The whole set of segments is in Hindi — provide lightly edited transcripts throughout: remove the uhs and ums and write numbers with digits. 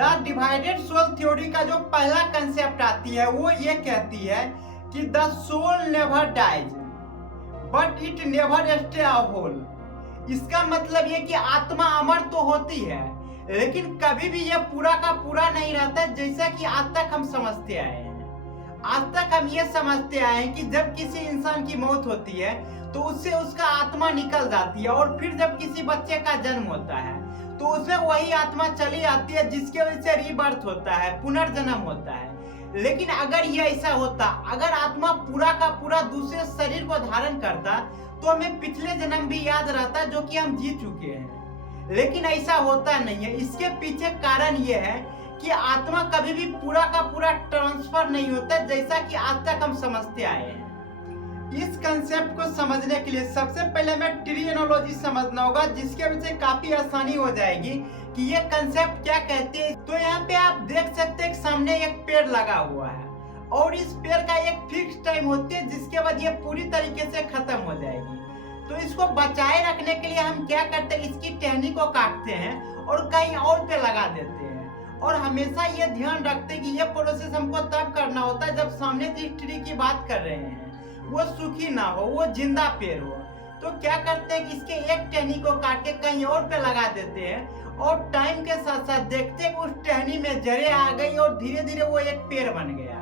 द डिवाइडेड सोल थ्योरी का जो पहला कंसेप्ट आती है वो ये कहती है कि the soul never dies but it never stay a whole. इसका मतलब ये कि आत्मा अमर तो होती है लेकिन कभी भी ये पूरा का पूरा नहीं रहता, जैसा कि आज तक हम समझते आए हैं। आज तक हम ये समझते आए हैं कि जब किसी इंसान की मौत होती है तो उससे उसका आत्मा निकल जाती है और फिर जब किसी बच्चे का जन्म होता है तो उसमें वही आत्मा चली आती है जिसके वजह से रीबर्थ होता है, पुनर्जन्म होता है। लेकिन अगर ये ऐसा होता, अगर आत्मा पूरा का पूरा दूसरे शरीर को धारण करता तो हमें पिछले जन्म भी याद रहता जो कि हम जी चुके हैं। लेकिन ऐसा होता नहीं है। इसके पीछे कारण ये है कि आत्मा कभी भी पूरा का पूरा ट्रांसफर नहीं होता, जैसा कि आज तक हम समझते आए हैं। इस कंसेप्ट को समझने के लिए सबसे पहले हमें ट्री एनालॉजी समझना होगा, जिसके वजह से काफी आसानी हो जाएगी कि ये कंसेप्ट क्या कहते हैं। तो यहाँ पे आप देख सकते हैं सामने एक पेड़ लगा हुआ है और इस पेड़ का एक फिक्स टाइम होती है जिसके बाद ये पूरी तरीके से खत्म हो जाएगी। तो इसको बचाए रखने के लिए हम क्या करते हैं, इसकी टहनी को काटते हैं और कहीं और पे लगा देते हैं। और हमेशा ये ध्यान रखते हैं कि ये प्रोसेस हमको तब करना होता है जब सामने जिस ट्री की बात कर रहे हैं वो सूखी ना हो, वो जिंदा पेड़ हो। तो क्या करते हैं कि इसके एक टहनी को काट के कहीं और पे लगा देते हैं और टाइम के साथ साथ देखते हैं कि उस टहनी में जड़ें आ गई और धीरे धीरे वो एक पेड़ बन गया।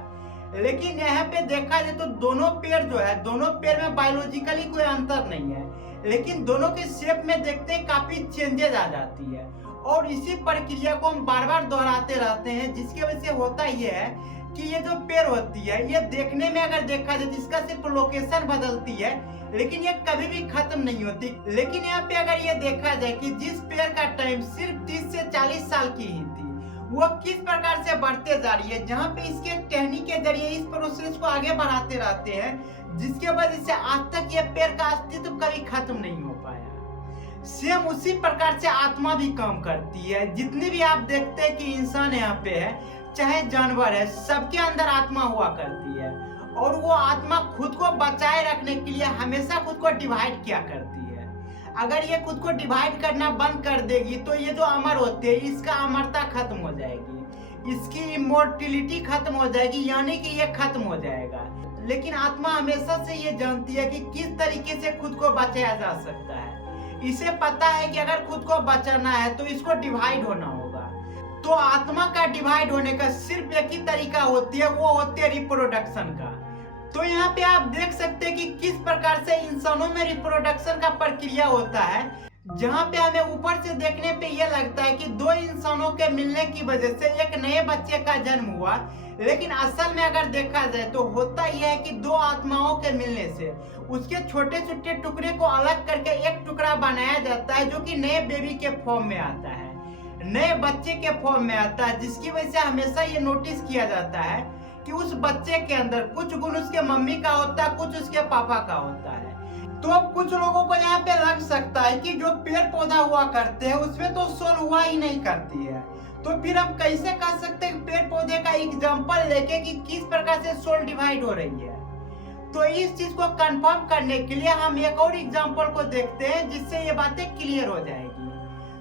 लेकिन यहाँ पे देखा जाए तो दोनों पेड़ जो है, दोनों पेड़ में बायोलॉजिकली कोई अंतर नहीं है, लेकिन दोनों के शेप में देखते हैं काफी चेंजेस आ जाती है। और इसी प्रक्रिया को हम बार बार दोहराते रहते हैं, जिसकी वजह से होता ये है कि ये जो पेड़ होती है ये देखने में अगर देखा जाए जिसका सिर्फ लोकेशन बदलती है लेकिन ये कभी भी खत्म नहीं होती। लेकिन यहाँ पे अगर ये देखा जाए कि जिस पेड़ का टाइम सिर्फ 30 से 40 साल की ही थी वो किस प्रकार से बढ़ते जा रही है, जहाँ पे इसके टहनी के जरिए इस प्रोसेस को आगे बढ़ाते रहते हैं, जिसके वजह से आज तक ये पेड़ का अस्तित्व कभी खत्म नहीं हो पाया। सेम उसी प्रकार से आत्मा भी काम करती है। जितनी भी आप देखते हैं कि इंसान यहाँ पे है चाहे जानवर है, सबके अंदर आत्मा हुआ करती है और वो आत्मा खुद को बचाए रखने के लिए हमेशा खुद को डिवाइड किया करती है। अगर ये खुद को डिवाइड करना बंद कर देगी तो ये जो अमर होते हैं इसका अमरता खत्म हो जाएगी, इसकी इमोर्टिलिटी खत्म हो जाएगी, यानी कि ये खत्म हो जाएगा। लेकिन आत्मा हमेशा से ये जानती है कि किस तरीके से खुद को बचाया जा सकता है। इसे पता है कि अगर खुद को बचाना है तो इसको डिवाइड होना होगा। तो आत्मा का डिवाइड होने का सिर्फ एक ही तरीका होती है, वो होती है रिप्रोडक्शन का। तो यहाँ पे आप देख सकते हैं कि किस प्रकार से इंसानों में रिप्रोडक्शन का प्रक्रिया होता है, जहाँ पे हमें ऊपर से देखने पे ये लगता है कि दो इंसानों के मिलने की वजह से एक नए बच्चे का जन्म हुआ। लेकिन असल में अगर देखा जाए तो होता यह है कि दो आत्माओं के मिलने से उसके छोटे छोटे टुकड़े को अलग करके एक टुकड़ा बनाया जाता है जो कि नए बेबी के फॉर्म में आता है, नए बच्चे के फॉर्म में आता है। जिसकी वजह से हमेशा ये नोटिस किया जाता है कि उस बच्चे के अंदर कुछ गुण उसके मम्मी का होता है, कुछ उसके पापा का होता है। तो अब कुछ लोगों को यहाँ पे लग सकता है कि जो पेड़ पौधा हुआ करते हैं उसमें तो सोल हुआ ही नहीं करती है, तो फिर हम कैसे कह सकते हैं पेड़ पौधे का एग्जाम्पल लेके कि किस प्रकार से सोल डिवाइड हो रही है। तो इस चीज को कंफर्म करने के लिए हम एक और एग्जाम्पल को देखते हैं जिससे ये बातें क्लियर हो जाएगी।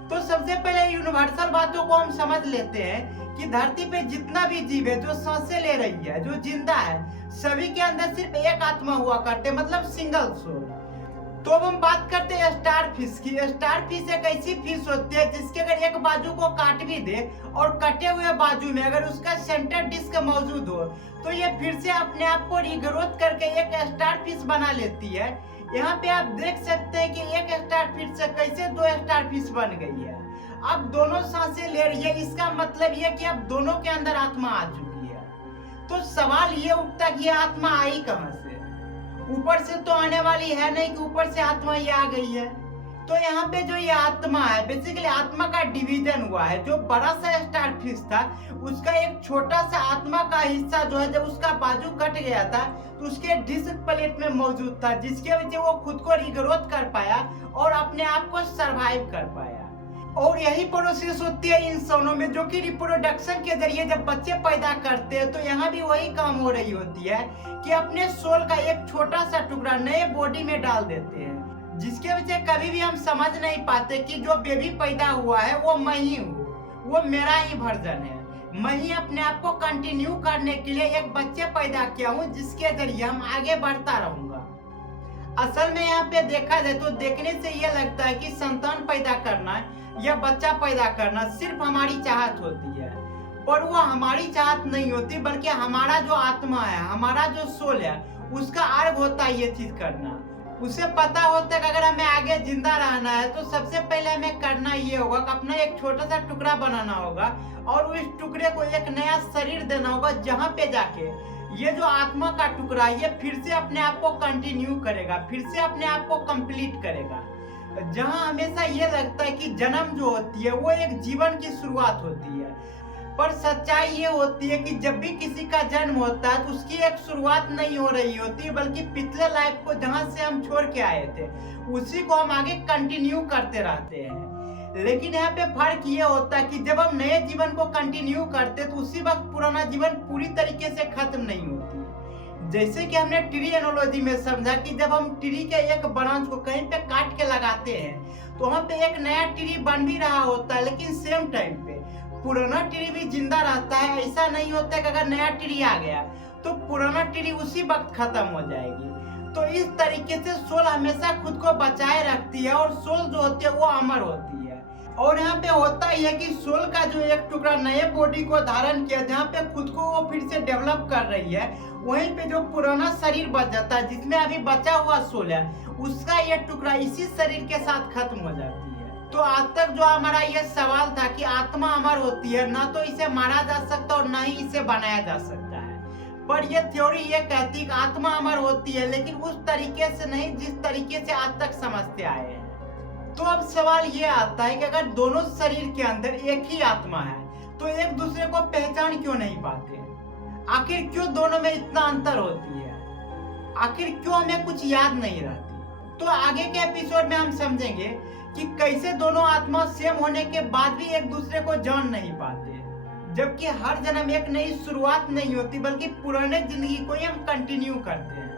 तो सबसे पहले यूनिवर्सल बातों को हम समझ लेते हैं कि धरती पे जितना भी जीव है जो सांसें ले रही है, जो जिंदा है, सभी के अंदर सिर्फ एक आत्मा हुआ करते, मतलब सिंगल सोल। तो अब हम बात करते हैं स्टार फिश की। स्टार फिश एक ऐसी फिश होती है जिसके अगर एक बाजू को काट भी दे और कटे हुए बाजू में अगर उसका सेंटर डिस्क मौजूद हो तो ये फिर से अपने आप को रीग्रोथ करके एक स्टार फिश बना लेती है। यहाँ पे आप देख सकते हैं कि एक स्टार फिश से कैसे दो स्टार फिश बन गई है। अब दोनों सांसें ले रही है, इसका मतलब ये कि अब दोनों के अंदर आत्मा आ चुकी है। तो सवाल ये उठता कि आत्मा आई कहाँ से? ऊपर से तो आने वाली है नहीं कि ऊपर से आत्मा ये आ गई है। तो यहाँ पे जो ये आत्मा है, बेसिकली आत्मा का डिवीजन हुआ है। जो बड़ा सा स्टार फिश था उसका एक छोटा सा आत्मा का हिस्सा जो है, जब उसका बाजू कट गया था तो उसके डिस्क प्लेट में मौजूद था, जिसके वजह से वो खुद को रिग्रोथ कर पाया और अपने आप को सरवाइव कर पाया। और यही प्रोसेस होती है इंसानों में, जो कि रिप्रोडक्शन के जरिए जब बच्चे पैदा करते हैं तो यहाँ भी वही काम हो रही होती है कि अपने सोल का एक छोटा सा टुकड़ा नए बॉडी में डाल देते हैं, जिसके वजह से कभी भी हम समझ नहीं पाते कि जो बेबी पैदा हुआ है वो मैं ही हूँ, वो मेरा ही वर्जन है। मैं ही अपने आप को कंटिन्यू करने के लिए एक बच्चे पैदा किया हूँ, जिसके जरिए हम आगे बढ़ता रहूंगा। असल में यहाँ पे देखा जाए तो देखने से ये लगता है कि संतान पैदा करना या बच्चा पैदा करना सिर्फ हमारी चाहत होती है, पर वो हमारी चाहत नहीं होती, बल्कि हमारा जो आत्मा है, हमारा जो सोल है, उसका अर्घ होता है ये चीज करना। उसे पता होता है कि अगर हमें आगे जिंदा रहना है तो सबसे पहले हमें करना ये होगा कि अपना एक छोटा सा टुकड़ा बनाना होगा और उस टुकड़े को एक नया शरीर देना होगा, जहाँ पे जाके ये जो आत्मा का टुकड़ा है ये फिर से अपने आप को कंटिन्यू करेगा, फिर से अपने आप को कंप्लीट करेगा। जहाँ हमेशा ये लगता है कि जन्म जो होती है वो एक जीवन की शुरुआत होती है, पर सच्चाई ये होती है कि जब भी किसी का जन्म होता है तो उसकी एक शुरुआत नहीं हो रही होती, बल्कि पिछले लाइफ को जहाँ से हम छोड़ के आए थे उसी को हम आगे कंटिन्यू करते रहते हैं। लेकिन यहाँ पे फर्क ये होता है कि जब हम नए जीवन को कंटिन्यू करते तो उसी वक्त पुराना जीवन पूरी तरीके से खत्म नहीं होती। जैसे कि हमने ट्री एनोलॉजी में समझा कि जब हम ट्री के एक ब्रांच को कहीं पे काट के लगाते हैं तो वहाँ पे एक नया ट्री बन भी रहा होता है, लेकिन सेम टाइम पे पुराना ट्री भी जिंदा रहता है। ऐसा नहीं होता कि अगर नया ट्री आ गया तो पुराना ट्री उसी वक्त खत्म हो जाएगी। तो इस तरीके से सोल हमेशा खुद को बचाए रखती है और सोल जो होती है वो अमर होती है। और यहाँ पे होता ही है कि सोल का जो एक टुकड़ा नए बॉडी को धारण किया, जहाँ पे खुद को वो फिर से डेवलप कर रही है, वहीं पे जो पुराना शरीर बच जाता है जिसमें अभी बचा हुआ सोल है, उसका ये टुकड़ा इसी शरीर के साथ खत्म हो जाती है। तो आज तक जो हमारा ये सवाल था कि आत्मा अमर होती है, ना तो इसे मारा जा सकता और ना ही इसे बनाया जा सकता है, पर ये थ्योरी ये कहती है कि आत्मा अमर होती है, लेकिन उस तरीके से नहीं जिस तरीके से आज तक समझते आए हैं। तो अब सवाल ये आता है कि अगर दोनों शरीर के अंदर एक ही आत्मा है तो एक दूसरे को पहचान क्यों नहीं पाते? आखिर क्यों दोनों में इतना अंतर होती है? आखिर क्यों हमें कुछ याद नहीं रहती? तो आगे के एपिसोड में हम समझेंगे कि कैसे दोनों आत्मा सेम होने के बाद भी एक दूसरे को जान नहीं पाते, जबकि हर जन्म एक नई शुरुआत नहीं होती, बल्कि पुराने जिंदगी को ही हम कंटिन्यू करते हैं।